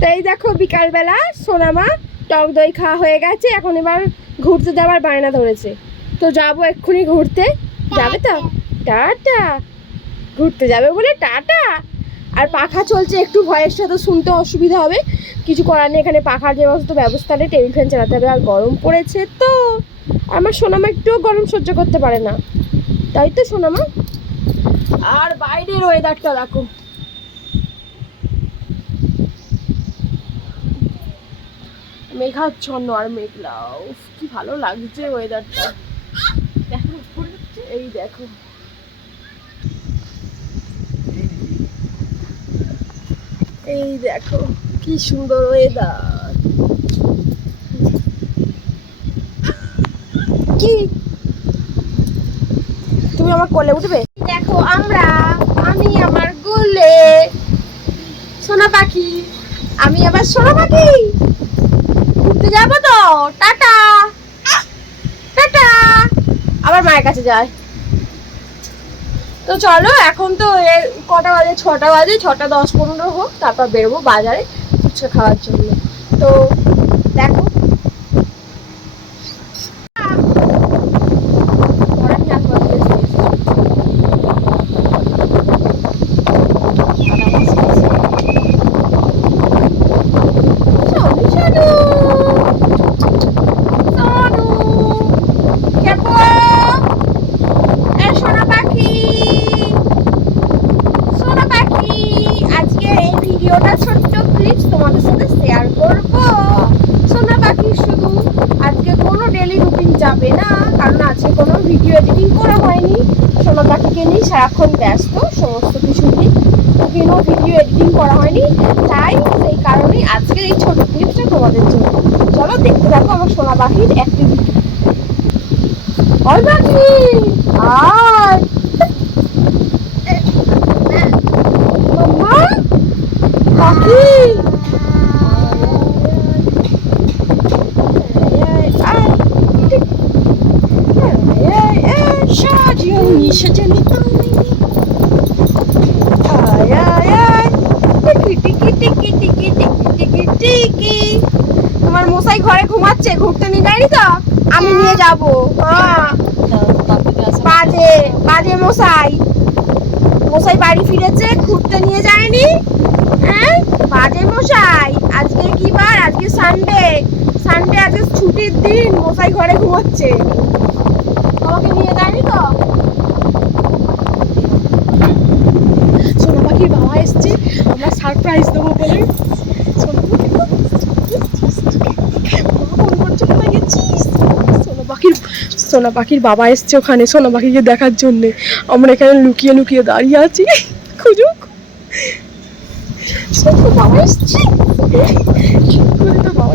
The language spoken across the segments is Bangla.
তো এই দেখো বিকালবেলা সোনামা টক দই খাওয়া হয়ে গেছে, এখন এবার ঘুরতে যাওয়ার বায়না ধরেছে। তো যাব এক্ষুনি ঘুরতে। যাবে তো? টাটা। ঘুরতে যাবে বলে টাটা। আর পাখা চলছে, একটু ভয়ের সাথে শুনতে অসুবিধা হবে। কিছু করার নেই, এখানে পাখার যে মতো ব্যবস্থা নেই, টেবিল ফ্যান চালাতে হবে, আর গরম পড়েছে তো। আমার সোনামা একটুও গরম সহ্য করতে পারে না। তাই তো সোনামা? আর বাইরের ওয়েদারটা দেখো। মেঘাচ্ছন্ন আর মেঘলা। উফ, কি ভালো লাগছে ওয়েদারটা দেখো এই দেখো। এই দেখো কি সুন্দর ওয়েদার কি? তুমি আমার কোলে উঠবে? দেখো আমরা আমি আমার গোলে সোনা পাখি আমি আবার সোনা পাখি। যাব তো। টাটা। টাটা। আবার মায়ের কাছে যায় তো চলো, এখন তো এর কটা বাজে? ছটা বাজে, ছটা দশ পনেরো হোক, তারপর বেরোবো বাজারে, ফুচকা খাওয়ার জন্য। তো দেখো পরে আমি আসবার দিয়ে এসেছি। সোনু, সোনু। সোনু। কেপো। এ সোনা পাখি সোনা পাখি আজকে এই ভিডিওটা ছোট্ট ক্লিপস তোমাদের সাথে শেয়ার করব সোনা পাখি শুধু আজকে কোনো ডেলি রুটিন যাবে না কারণ আজকে কোনো ভিডিও এডিটিং করা হয়নি। সোনা পাখিকে নিয়ে সারাক্ষণ ব্যস্ত, সমস্ত কিছু নিয়ে কোনো ভিডিও এডিটিং করা হয়নি। তাই সেই কারণেই আজকের এই ছোট ক্লিপসটা তোমাদের জন্য। চলো দেখতে থাকো আমার সোনা পাখির অ্যাক্টিভিটি ওই পাখি আয় সাজানি তোমার মশাই ঘরে ঘুমাচ্ছে ঘুরতে নিয়ে যায়নি তো? আমি নিয়ে যাব। বাজে বাজে মশাই। মশাই বাড়ি ফিরেছে ঘুরতে নিয়ে যায়নি। হ্যাঁ? বাজে মশাই। আজকে কি বার? আজকে সানডে সানডে আজকে ছুটির দিন। মশাই ঘরে ঘুমাচ্ছে আমাকে নিয়ে যায়নি তো বাবা এসছে। আমরা সারপ্রাইজ দেবো বলে। সোনা পাখির বাবা এসছে ওখানে সোনা পাখিকে দেখার জন্য। আমরা এখানে লুকিয়ে লুকিয়ে দাঁড়িয়ে আছি। খুঁজুক বাবা এসছে। বাবা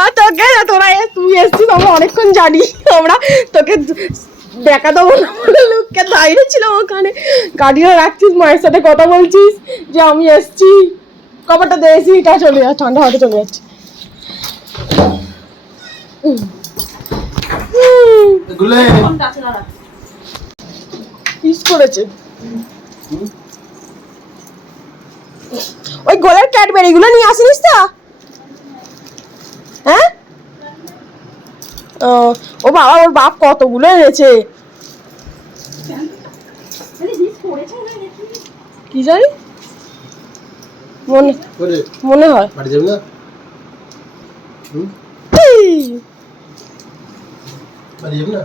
আর তোকে না তোরা তুই এসছিস আমরা অনেকক্ষণ জানি। আমরা তোকে দেখা দেবো না লোককে দাঁড়িয়ে ছিল ওখানে। গাড়িও রাখছিস মায়ের সাথে কথা বলছিস যে আমি এসছি। কবারটা দিয়ে এসিটা চলে যাচ্ছে ঠান্ডা হতে চলে যাচ্ছে। পিস করেছে। ওই গোলার ক্যাডবেরি গুলো নিয়ে আসিনিস তো। হ্যাঁ? ও, বাবা ওর বাপ কতগুলো এনেছে? কি জানি? মনে মনে হয়। বাড়ি যাবি না?